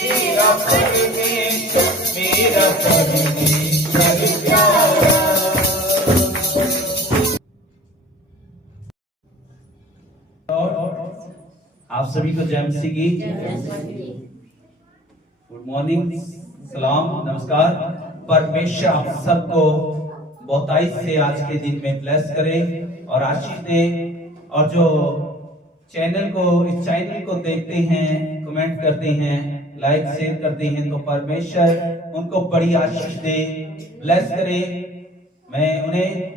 मेरा परमेश्वर प्यारा। आप सभी को जय मसीह की गुड मॉर्निंग, सलाम, नमस्कार। परमेश्वर आप सबको बहुतायत से आज के दिन में ब्लेस करे और आशीष दे। और जो इस चैनल को देखते हैं, कमेंट करते हैं, लाइक शेयर करते हैं, तो परमेश्वर उनको बड़ी आशीष दे, ब्लेस करे। मैं उन्हें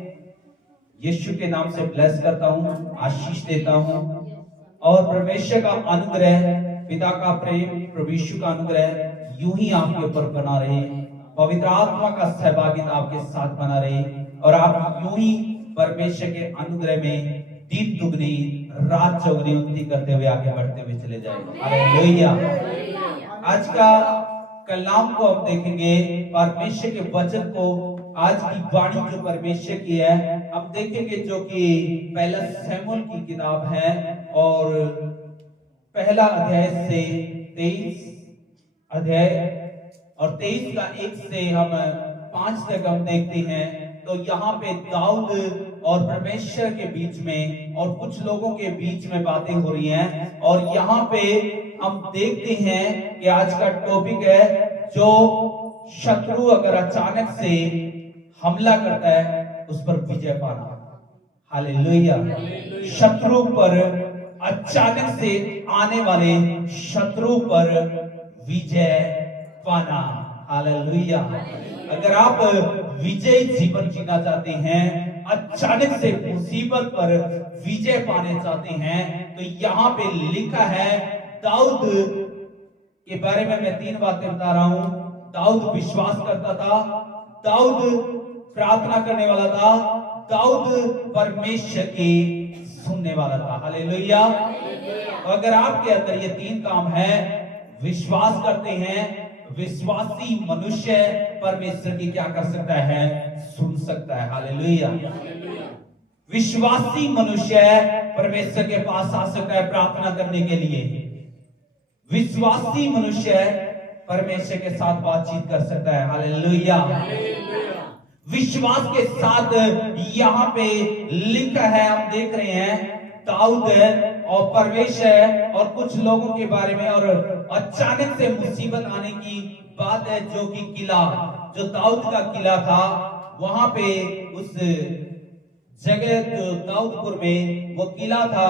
यीशु के नाम से ब्लेस करता हूँ, आशीष देता हूँ। और परमेश्वर का अनुग्रह, पिता का प्रेम, प्रभु यीशु का अनुग्रह यूं ही आपके ऊपर बना रहे, पवित्र आत्मा का सहभागिता आपके साथ बना रहे, और आप यूं ही परमेश्वर के अनुग्रह में दिन दुगनी रात चौगुनी उन्नति करते हुए आगे बढ़ते हुए चले जाए। हालेलुया। आज का कलाम को हम देखेंगे, परमेश्वर के वचन को, आज की वाणी जो परमेश्वर की है हम देखेंगे, जो कि पहला शमूएल की किताब है और पहला अध्याय से 23 अध्याय और 23 का 1 से हम 5 तक हम देखते हैं। तो यहाँ पे दाऊद और परमेश्वर के बीच में और कुछ लोगों के बीच में बातें हो रही हैं। और यहाँ पे हम देखते हैं कि आज का टॉपिक है, जो शत्रु अगर अचानक से हमला करता है उस पर विजय पाना। हालेलुया। शत्रु पर, अचानक से आने वाले शत्रु पर विजय पाना। हालेलुया। अगर आप विजय जीवन जीना चाहते हैं, अचानक से मुसीबत पर विजय पाने चाहते हैं, तो यहाँ पे लिखा है, दाऊद के बारे में मैं 3 बातें बता रहा हूं। दाऊद विश्वास करता था, दाऊद प्रार्थना करने वाला था, दाऊद परमेश्वर की सुनने वाला था। हालेलुया। अगर आपके अंदर ये 3 काम है, विश्वास करते हैं, विश्वासी मनुष्य परमेश्वर की क्या कर सकता है, सुन सकता है। हालेलुया। विश्वासी मनुष्य परमेश्वर के पास आ सकता है प्रार्थना करने के लिए। विश्वासी मनुष्य परमेश्वर के साथ बातचीत कर सकता है। हालेलुया। विश्वास के साथ यहाँ पे लिखा है, हम देख रहे हैं, दाऊद और परमेश्वर और कुछ लोगों के बारे में। और अचानक से मुसीबत आने की बात है, जो कि किला, जो दाऊद का किला था, वहां पे उस जगह जो दाऊदपुर में वो किला था,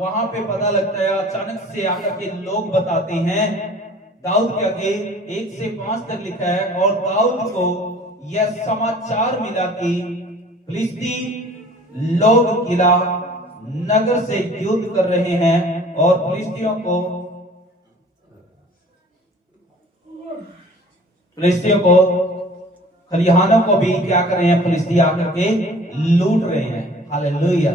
वहां पे पता लगता है, अचानक से आकर के लोग बताते हैं, दाऊद के आगे 1 से 5 तक लिखा है, और दाऊद को यह समाचार मिला कि फिलिस्ती लोग किला नगर से युद्ध कर रहे हैं और फिलिस्तियों को खलिहानों को भी क्या कर रहे हैं, फिलिस्ती आकर के लूट रहे हैं। हालेलुया।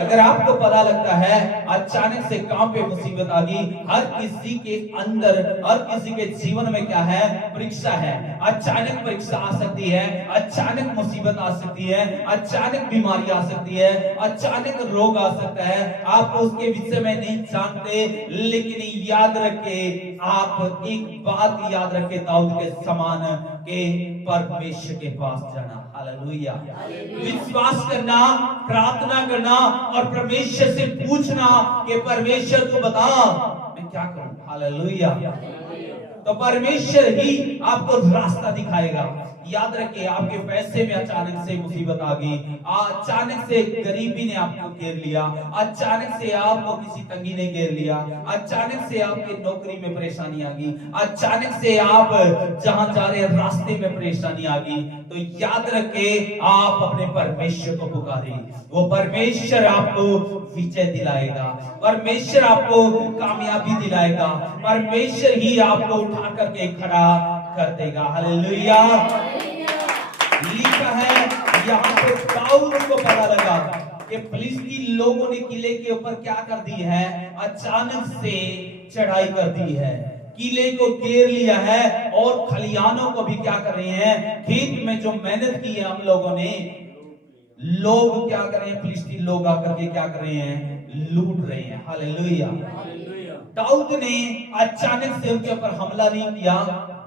अगर आपको पता लगता है अचानक से कहां पे मुसीबत आ गई, हर किसी के अंदर, हर किसी के जीवन में क्या है, परीक्षा है। अचानक परीक्षा आ सकती है, अचानक मुसीबत आ सकती है, अचानक बीमारी आ सकती है, अचानक रोग आ सकता है। आप उसके विषय में नहीं जानते, लेकिन याद रखे, आप एक बात याद रखे, दाऊद के समान के परमेश्वर के पास जाना। हालेलुया। विश्वास करना, प्रार्थना करना और परमेश्वर से पूछना कि परमेश्वर तू बता मैं क्या करूं। हालेलुया। तो परमेश्वर ही आपको रास्ता दिखाएगा। याद रखिए, आपके पैसे में अचानक से मुसीबत आ गई, अचानक से गरीबी ने आपको घेर लिया, अचानक से आपको किसी तंगी ने घेर लिया, अचानक से आपकी नौकरी में परेशानी आ गई, अचानक से आप जहां जा रहे हैं रास्ते में परेशानी आ गई, तो याद रखे, आप अपने परमेश्वर को पुकारिए। वो परमेश्वर आपको विजय दिलाएगा, परमेश्वर आपको कामयाबी दिलाएगा, परमेश्वर ही आपको उठा करके खड़ा कर देगा। हालेलुया। लिखा है यहाँ पे, दाऊद को पता लगा कि फिलिस्ती लोगों ने किले के ऊपर क्या कर दी है, अचानक से चढ़ाई कर दी है, किले को घेर लिया है, और खलिहानों को भी क्या कर रहे हैं, खेत में जो मेहनत की है हम लोगों ने, लोग क्या कर रहे हैं, फिलिस्ती लोग आकर के क्या कर रहे हैं, लूट रहे हैं। हालेलुया। दाऊद ने अचानक से उनके ऊपर हमला नहीं किया।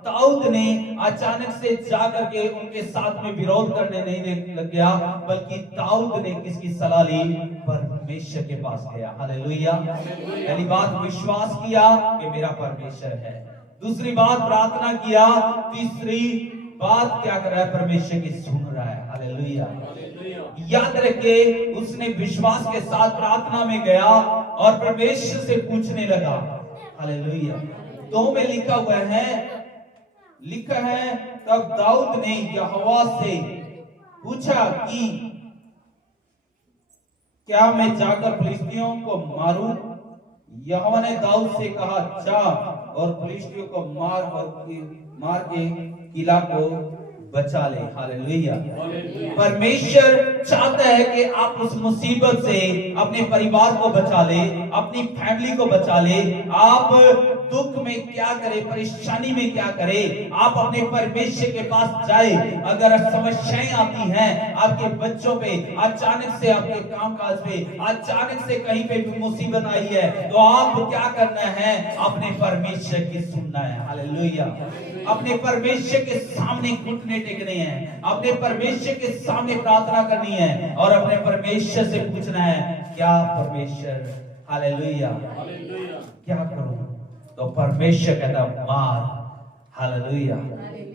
दाऊद ने अचानक से जाकर के उनके साथ में विरोध करने नहीं लग गया, बल्कि दाऊद ने किसकी सलाह ली? परमेश्वर के पास गया। हालेलुया। पहली बात विश्वास किया कि मेरा परमेश्वर है। दूसरी बात प्रार्थना किया। तीसरी बात क्या कर रहा है? परमेश्वर की सुन रहा है। हालेलुया। याद रखिए, उसने विश्वास के साथ प्रार्थना में गया और परमेश्वर से पूछने लगा। हालेलुया। 2 में लिखा हुआ है तब दाऊद ने यहोवा से पूछा कि क्या मैं जाकर फिलिस्तियों को मारूं? यहोवा ने दाऊद से कहा, जा और फिलिस्तियों को मार के किला को बचा ले। हालेलुया। परमेश्वर चाहता है कि आप उस मुसीबत से अपने परिवार को बचा ले, अपनी फैमिली को बचा ले। आप दुख में क्या करें, परेशानी में क्या करें, आप अपने परमेश्वर के पास जाए। अगर समस्याएं आती हैं आपके बच्चों पे, अचानक से आपके कामकाज पे, अचानक से कहीं पे भी मुसीबत आई है, तो आप क्या करना है? अपने परमेश्वर की सुनना है। हालेलुया। अपने परमेश्वर के सामने घुटने टेकने हैं, अपने परमेश्वर के सामने प्रार्थना करनी है और अपने परमेश्वर से पूछना है, क्या परमेश्वर, हालेलुया, क्या करूं? तो परमेश्वर कहता मार। हालेलुया।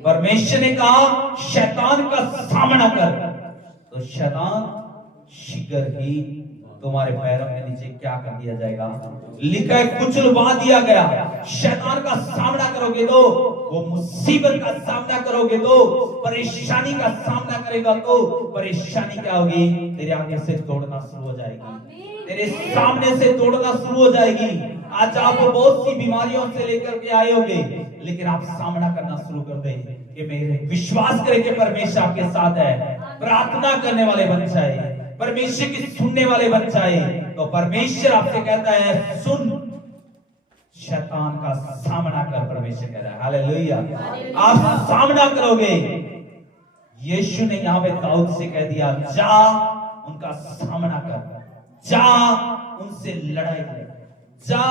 परमेश्वर ने कहा शैतान का सामना कर, तो शैतान शीघ्र ही तुम्हारे पैरों के नीचे क्या कर दिया जाएगा? लिखा है कुचलवा दिया गया। शैतान का सामना करोगे तो, वो मुसीबत का सामना करोगे तो, परेशानी का सामना करेगा तो परेशानी क्या होगी? तेरे आगे से तोड़ना शुरू हो जाएगी, तेरे सामने से तोड़ना शुरू हो जाएगी। आज आप बहुत सी बीमारियों से लेकर के आए होंगे, लेकिन आप सामना करना शुरू कर दे कि मेरे विश्वास करें कि परमेश्वर आपके साथ है। प्रार्थना करने वाले बन जाए, परमेश्वर की सुनने वाले बन जाए, तो परमेश्वर आपसे कहता है सुन, शैतान का सामना कर। परमेश्वर कह रहा है हालेलुया, आप सामना करोगे। यीशु ने यहाँ पे दाऊद से कह दिया, जा उनका सामना कर, जा उनसे लड़ाई कर, जा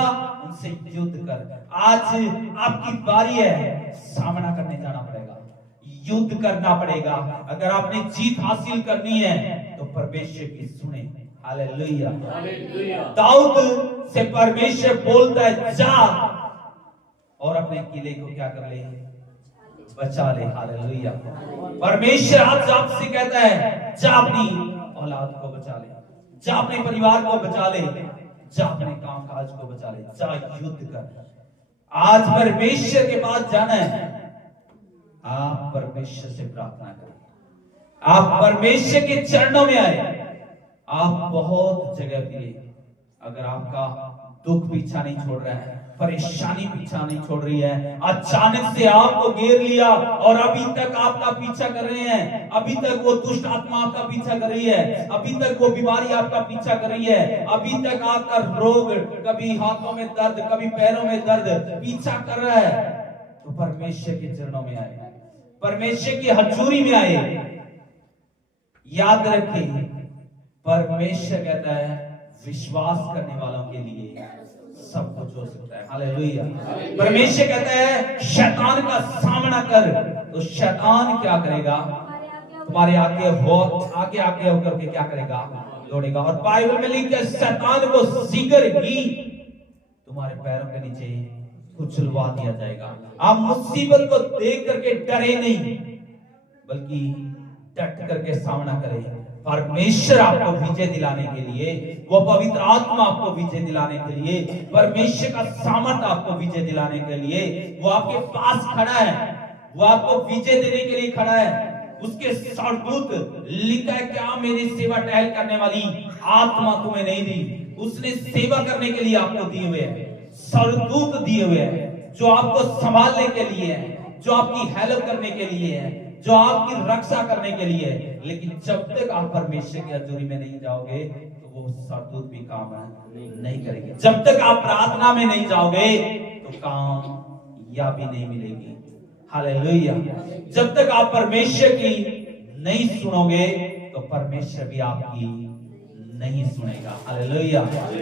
उनसे युद्ध कर। आज आपकी बारी है, सामना करने जाना पड़ेगा, युद्ध करना पड़ेगा। अगर आपने जीत हासिल करनी है तो परमेश्वर की सुने। हालेलुया। दाऊद से परमेश्वर बोलता है जा और अपने किले को क्या कर ले? बचा ले। हालेलुया। परमेश्वर आज आपसे कहता है जा अपनी औलाद को बचा ले, जा अपने परिवार को बचा ले, जा अपने कामकाज को बचा ले, जा युद्ध कर। आज परमेश्वर के पास जाना है। आप परमेश्वर से प्रार्थना करें, आप परमेश्वर के चरणों में आए। आप बहुत जगह फिरे, अगर आपका दुख पीछा नहीं छोड़ रहा है, परेशानी पीछा नहीं छोड़ रही है, अचानक से आपको घेर लिया और अभी तक आपका पीछा कर रहे हैं, अभी तक वो दुष्ट आत्मा आपका पीछा कर रही है, अभी तक वो बीमारी आपका पीछा कर रही है, अभी तक आपका रोग, कभी हाथों में दर्द, कभी पैरों में दर्द पीछा कर रहा है, तो परमेश्वर के चरणों में आए, परमेश्वर की हजूरी में आए। याद रखें, परमेश्वर कहता है विश्वास करने वालों के लिए सब कुछ हो सकता है। हालेलुया। परमेश्वर कहता है शैतान का सामना कर, तो शैतान क्या करेगा? तुम्हारे आगे होकर के क्या करेगा? दौड़ेगा। और बाइबल में लिखा है शैतान को शीघ्र ही तुम्हारे पैरों के नीचे कुचलवा दिया जाएगा। आप मुसीबत को देख करके डरे नहीं, बल्कि डट करके सामना करें। परमेश्वर आपको विजय दिलाने के लिए, वो पवित्र आत्मा आपको विजय दिलाने के लिए, परमेश्वर का सामर्थ आपको विजय दिलाने के लिए वो आपके पास खड़ा है, वो आपको विजय देने के लिए खड़ा है। उसके सरदूत लिखा है क्या मेरी सेवा टहल करने वाली आत्मा तुम्हें नहीं दी, उसने सेवा करने के लिए आपको दिए हुए हैं, सरदूत दिए हुए हैं जो आपको संभालने के लिए है, जो आपकी हेल्प करने के लिए है, जो आपकी रक्षा करने के लिए है। लेकिन जब तक आप परमेश्वर की हजूरी में नहीं जाओगे तो वो सरदूत भी काम नहीं करेंगे। जब तक आप प्रार्थना में नहीं जाओगे तो काम या भी नहीं मिलेगी। हालेलुया। जब तक आप परमेश्वर की नहीं सुनोगे तो परमेश्वर भी आपकी नहीं सुनेगा। हालेलुया।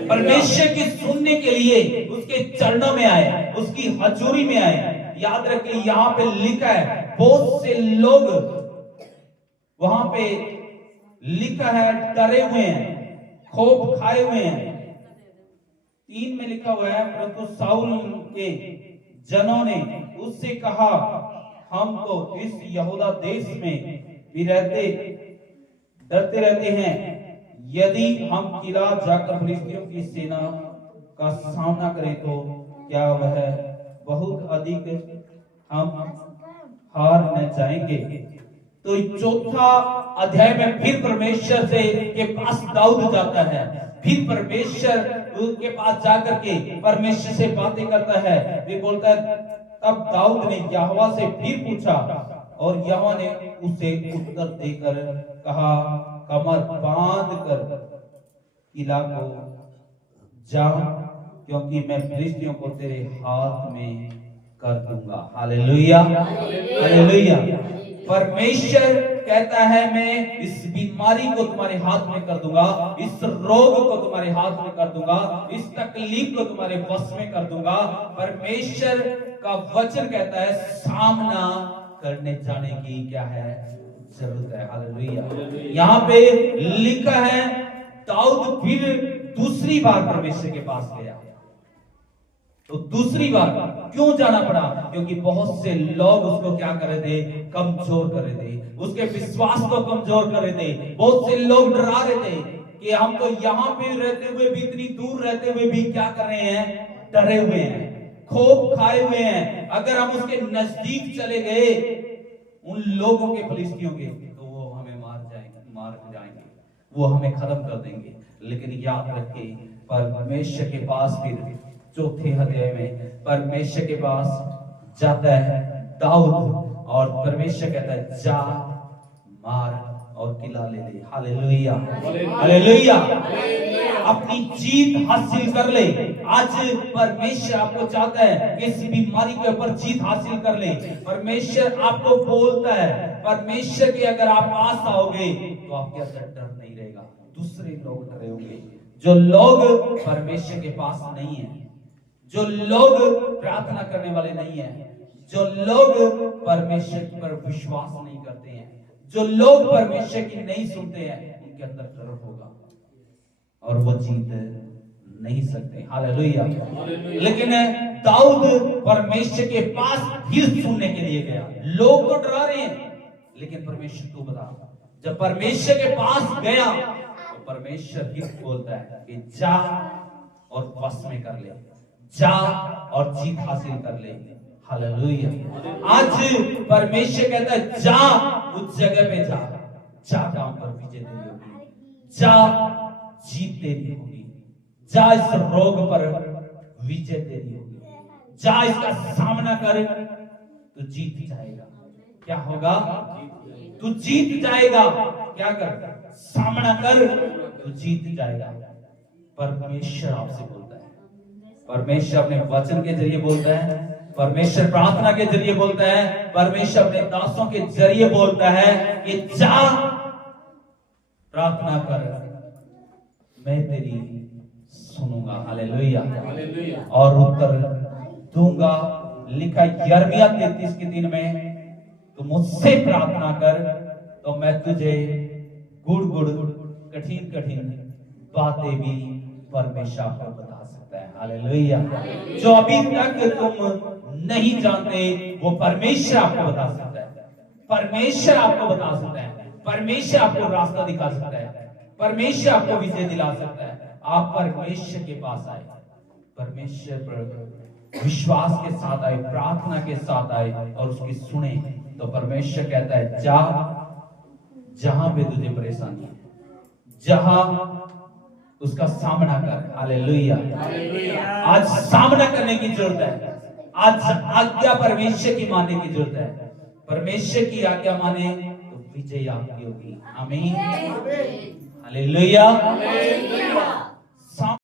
परमेश्वर की सुनने के लिए उसके चरणों में आए, उसकी हजूरी में आए। याद रखिए यहाँ पे लिखा है, बहुत से लोग वहां पे लिखा है डरे हुए हैं, खौफ खाए हुए हैं। 3 में लिखा हुआ है, परंतु साउल के जनों ने उससे कहा, हम तो इस यहूदा देश में भी डरते रहते हैं। यदि हम किला जाकर फिलिस्तियों की सेना का सामना करें तो क्या वह बहुत अधिक हम हार न जाएंगे। तो चौथा अध्याय में फिर परमेश्वर से के पास दाऊद जाता है, फिर परमेश्वर के पास जाकर के परमेश्वर से बातें करता है। वे बोलता है, तब दाऊद ने यहोवा से फिर पूछा और यहोवा ने उसे उत्तर देकर कहा, कमर बांध कर किला को जा, क्योंकि मैं फिलिस्तियों को तेरे हाथ में कर दूंगा। Hallelujah, hallelujah. परमेश्वर कहता है, मैं इस बीमारी को तुम्हारे हाथ में कर दूंगा, इस रोग को तुम्हारे हाथ में कर दूंगा, इस तकलीफ को तुम्हारे वश में कर दूंगा। परमेश्वर का वचन कहता है, सामना करने जाने की क्या है, जरूरत है। हालेलुया। यहाँ पे लिखा है, दाऊद फिर दूसरी बार परमेश्वर के पास गया। तो दूसरी बार क्यों जाना पड़ा? क्योंकि बहुत से लोग उसको क्या कर रहे थे, कमजोर कर रहे थे, उसके विश्वास को कमजोर कर रहे थे। बहुत से लोग डरा रहे थे कि हम तो यहाँ पे रहते हुए भी, इतनी दूर रहते हुए भी क्या कर रहे हैं, डरे हुए हैं, खौफ खाए हुए हैं। अगर हम उसके नजदीक चले गए उन लोगों के, फिलिस्तियों के, तो वो हमें मार जाएंगे, वो हमें खत्म कर देंगे। लेकिन याद रखिए, परमेश्वर के पास फिर चौथे अध्याय में परमेश्वर के पास जाता है दाऊद, और परमेश्वर कहता है, जा मार और किला ले ले। Hallelujah, hallelujah. अपनी जीत हासिल कर ले। आज परमेश्वर आपको चाहता है कि इस बीमारी के ऊपर जीत हासिल कर ले। परमेश्वर आपको बोलता है, परमेश्वर के अगर आप पास आओगे तो आपके अंदर डर नहीं रहेगा, दूसरे लोग डरे होंगे। जो लोग परमेश्वर के पास नहीं है, जो लोग प्रार्थना करने वाले नहीं है, जो लोग परमेश्वर पर विश्वास नहीं करते हैं, जो लोग परमेश्वर की नहीं सुनते हैं, उनके अंदर डर होगा और वो जीत नहीं सकते। हालेलुया। लेकिन दाऊद परमेश्वर के पास फिर सुनने के लिए गया। लोग तो डरा रहे हैं, लेकिन परमेश्वर तू बता। जब परमेश्वर के पास गया तो परमेश्वर फिर बोलता है कि जा और वश में कर ले, जा और जीत हासिल कर ले। हालेलुया। आज परमेश्वर कहता है, जा उस जगह पे जा काम पर विजय तेरी होगी, जा जीत तेरी होगी, जा इस रोग पर विजय तेरी होगी, जा इसका सामना कर, तू जीत जाएगा। क्या होगा? तू जीत जाएगा। क्या कर? सामना कर, तू जीत जाएगा। परमेश्वर आपसे बोलता है, परमेश्वर अपने वचन के जरिए बोलता है, परमेश्वर प्रार्थना के जरिए बोलता है, परमेश्वर अपने दासों के जरिए बोलता है कि जा प्रार्थना कर, मैं तेरी सुनूंगा। हालेलुया, और उत्तर दूंगा। लिखा यिर्मयाह 33:3 में, तू मुझसे प्रार्थना कर तो मैं तुझे गुड़ कठिन बातें भी परमेश्वर को बता सकता है। हालेलुया। जो अभी तक तुम नहीं जानते वो परमेश्वर आपको बता सकता है। परमेश्वर आपको बता सकता है, परमेश्वर आपको रास्ता दिखा सकता है, परमेश्वर आपको विजय दिला सकता है। आप परमेश्वर के पास आए, परमेश्वर पर विश्वास के साथ आए, प्रार्थना के साथ आए और उसकी सुने, तो परमेश्वर कहता है, जा जहां पे तुझे परेशानी है, जहां उसका सामना कर। हालेलुया। आज सामना करने की जरूरत है। आज आज्ञा परमेश्वर की मानने की जरूरत है। परमेश्वर की आज्ञा माने तो विजय आपकी होगी। आमीन। हालेलुया।